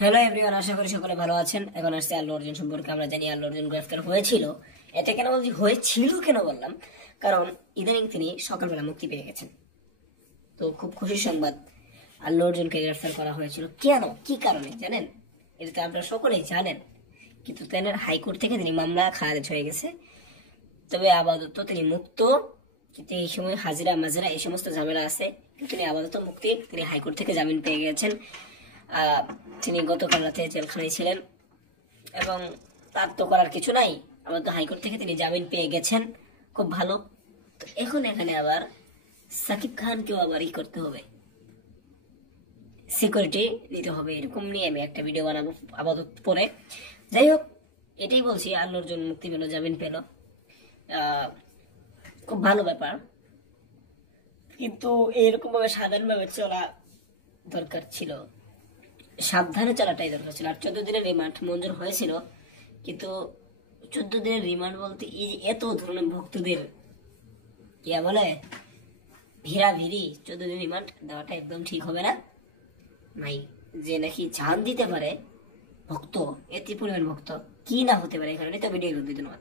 Hello everyone, আশা করি সকলে ভালো আছেন। এখন আসছে আল্লু অর্জুন সম্পর্কে। আমরা জানি আল্লু অর্জুন গ্রেফতার হয়েছিল। এটা কেন বলছি হয়েছিল কেন বললাম, কারণ ইদানিং তিনি সকালবেলা মুক্তি পেয়ে গেছেন। তো খুব খুশির সংবাদ, আল্লু অর্জুনকে গ্রেফতার করা হয়েছিল। কেন, কি কারণে জানেন? এটা তো আপনারা সকলেই জানেন, কিন্তু তেনার হাইকোর্ট থেকে তিনি মামলা খারিজ হয়ে গেছে। তবে আপাতত তিনি মুক্ত, কিন্তু এই সময় হাজিরা মাজিরা এই সমস্ত ঝামেলা আছে, কিন্তু তিনি আপাতত মুক্তি। তিনি হাইকোর্ট থেকে জামিন পেয়ে গেছেন। আহ, তিনি গতকাল রাতে জেলখানায় ছিলেন এবং তার তো করার কিছু নাই। আপাতত হাইকোর্ট থেকে তিনি জামিন পেয়ে গেছেন, খুব ভালো। তো এখন এখানে আবার সাকিব খানকেও আবার ই করতে হবে, সিকিউরিটি নিতে হবে। এরকম নিয়ে আমি একটা ভিডিও বানাবো আপাতত পরে। যাই হোক, এটাই বলছি, আল্লু অর্জুন মুক্তি পেল, জামিন পেল, খুব ভালো ব্যাপার। কিন্তু এরকম ভাবে সাধারণ ভাবে চলা দরকার ছিল, সাবধানে চলাটাই দরকার ছিল। আর 14 দিনের রিমান্ড মঞ্জুর হয়েছিল, কিন্তু 14 দিনের রিমান্ড বলতে এই যে এত ধরনের ভক্তদের ইয়া বলে ভিড়া ভিড়ি, 14 দিন রিমান্ড দেওয়াটা একদম ঠিক হবে না ভাই। যে নাকি জান দিতে পারে ভক্ত, এত পরিমাণ ভক্ত, কি না হতে পারে এখানে। তো ভিডিও ধন্যবাদ।